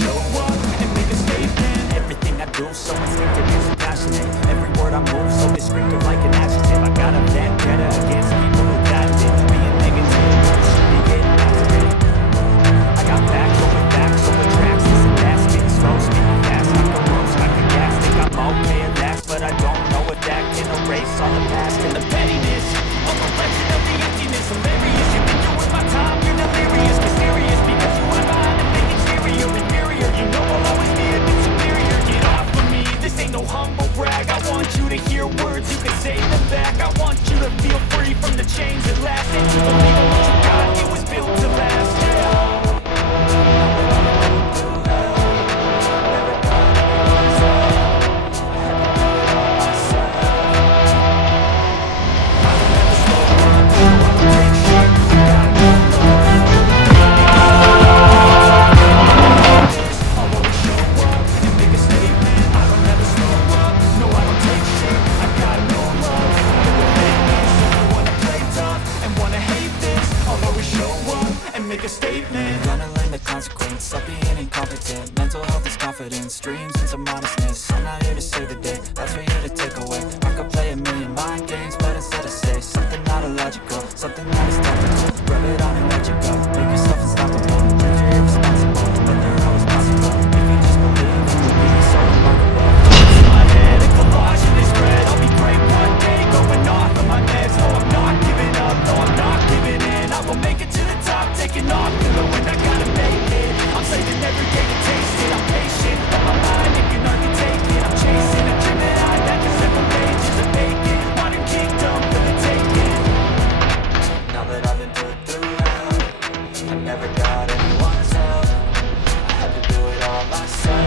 show up and make a statement. Everything I do so instinctive and so passionate. Every word I move so descriptive like an adjective. I got a vendetta against people who patented being negative. You should be getting after it. I got facts over tracks. This and that, spitting slow, speaking fast. I can roast, I can gas. Think I'm okay at last, but I don't know if that can erase all the past and the pettiness. A reflection of the emptiness. Hilarious, you think you're worth my time. You're delirious, mysterious, because you are behind a big exterior. Inferior, you know I'll always be a bit superior. Get off of me, this ain't no humble brag. I want you to hear words, you can say them back. I want you to feel free from the chains that last. And to believe in what you got, it was built to last. Make a statement. Gonna learn the consequence of being incompetent. Mental health is confidence, dreams into modestness. I'm not here to save the day, that's for you to take away. I could play a million mind games, but instead I say something not illogical, something that is topical. Rub it on and let you go, make yourself unstoppable. Think you're irresponsible, but they're always possible. If you just believe, you will be so remarkable. Thoughts in my head, a collage in this red. I'll be great one day, going off of my meds. No, I'm not giving up, no, I'm not giving in. I will make it to the top, taking off to the wind, I gotta make it. I'm saving every day to taste it. I'm patient, but my mind, it can hardly take it. I'm chasing a dream that I had to several pages of vacant. Modern kingdom for the taking. Now that I've been put through hell, I never got anyone's help. I had to do it all myself.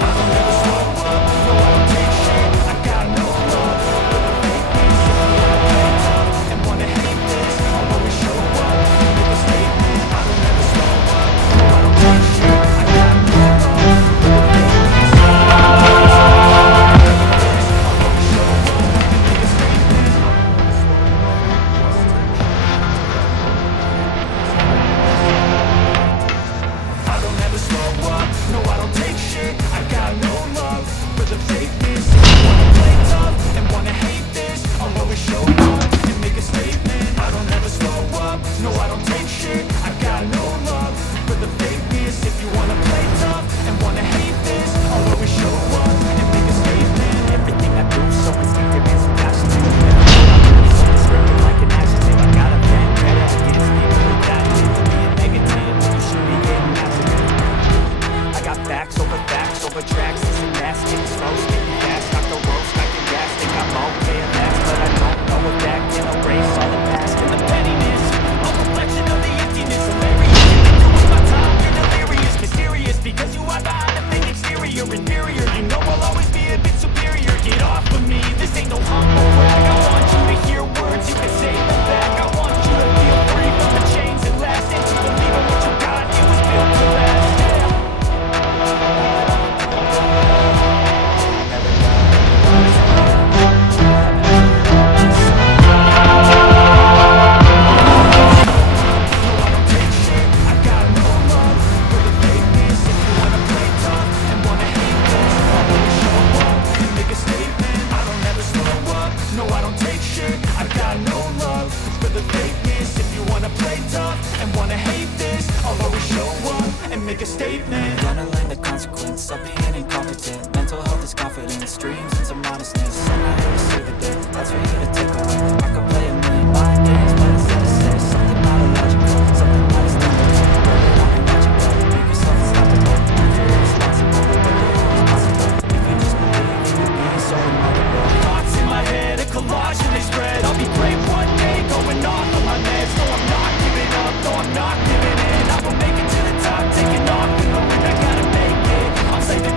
I don't ever slow up, no I don't take shit. I got no love for the fakeness. If you wanna play tough and wanna hate this, I'll always show up, make a statement. I don't ever slow up, no I don't take shit. I got no love for the fakeness. If you wanna play tough and wanna hate this, I'll always show up and make a statement. I don't ever slow up, no I don't take shit. I got no love for the fakeness. If you wanna play tough and wanna hate this, I'll always show up and make a statement. I don't ever slow up, no I don't take shit. I got no love for the fakeness. If you wanna play tough and wanna hate this, I'll always show up and make a statement. Everything I do so instinctive and so passionate. Everything I do so descriptive like an adjective. I got a vendetta against people who patented being negative. You should be getting after it. I got facts over tracks. This and that, spitting slow, speaking fast. Knock the roast, I can gas. Think I'm okay at last, but I don't know if that can erase all the past and the pettiness. A reflection of the emptiness. Hilarious, you think you're worth my time. You're delirious, mysterious, because you are behind a fake exterior. Inferior, you know I'll always be a bit superior. Get off of me, this ain't no humble brag. I want you to hear words, you can say them back. I want you to feel free from the chains that last. And to believe in what you got, it was built to last. No, I don't take shit, I got no love for the fakeness. If you wanna play tough and wanna hate this, I'll always show up and make a statement. Gonna learn the consequence of being incompetent. Mental health is confidence, dreams into modestness. I'm not here to save the day, that's for you to take away. I could play a million mind games, but instead I say something not illogical, something that is topical. Rub it on and let you go, make yourself unstoppable. Think you're irresponsible, but they're always possible. If you just believe, you will be so remarkable. Thoughts in my head, a collage and they spread. I'll be great one day, going off of my meds. No, I'm not giving up, no, I'm not giving in. I will make it to the top, taking off in the wind, I gotta make it. I'm saving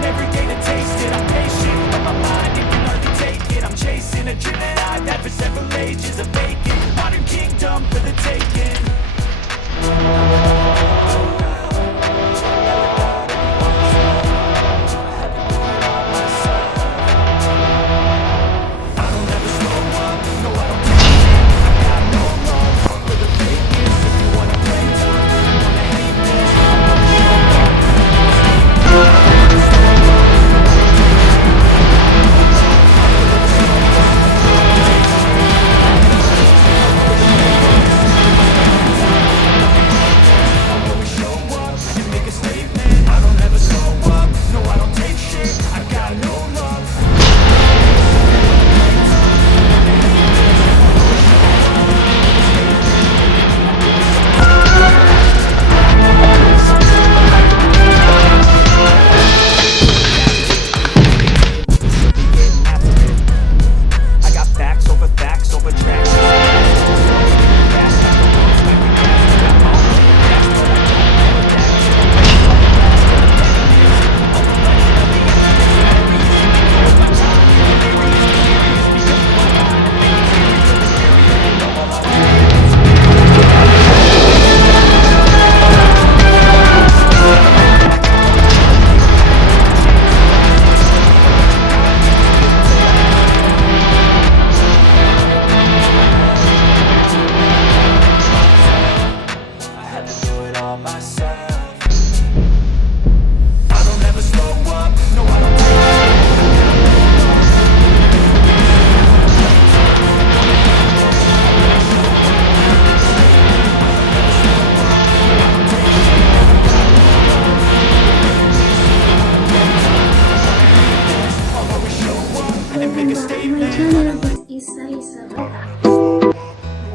channel. This is SORETA. No,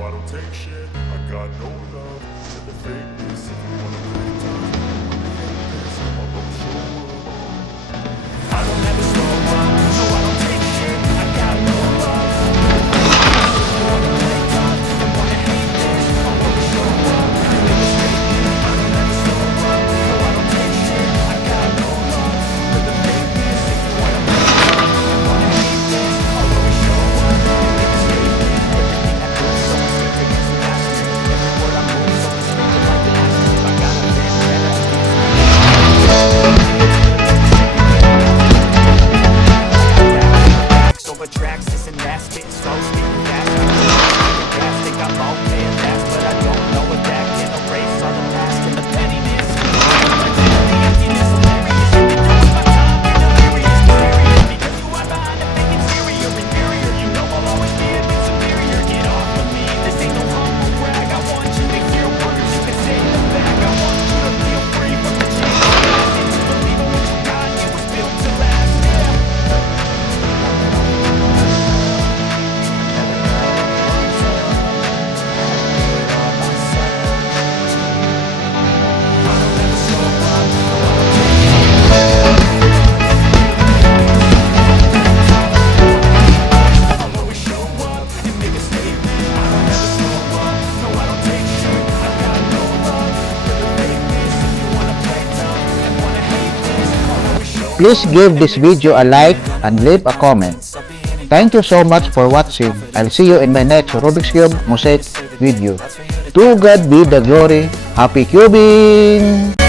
I don't take shit. I got no love for the fakeness. If you wanna play tough, I'll go show up. I don't ever slow up, no I don't take shit, I got no love. You wanna play tough and wanna hate this, I'll always show up, make a statement. I don't ever slow up, no I don't take shit, I got no love for the fakeness. If you wanna play tough and wanna hate this, I'll always show up, make a statement. Everything I do is so instinctive, it's a passion. Every word I move is so instinctive like an action. If I got a fan, better over tracks, this and that, spitting slow, speaking fast. I think I'm okay at last, but I don't know what that can erase all the past and the pettiness. The emptiness, hilarious. You can waste my time, you're delirious, mysterious. Because you hide behind a fake exterior, inferior. You know I'll always be a bit superior. Get off of me, this ain't no humble brag. I want you to hear words, you can say in the back. I want you to feel free from the chains of past. And to believe in what you got, it was built to last, yeah. Please give this video a like and leave a comment. Thank you so much for watching. I'll see you in my next Rubik's Cube mosaic video. To God be the glory. Happy cubing!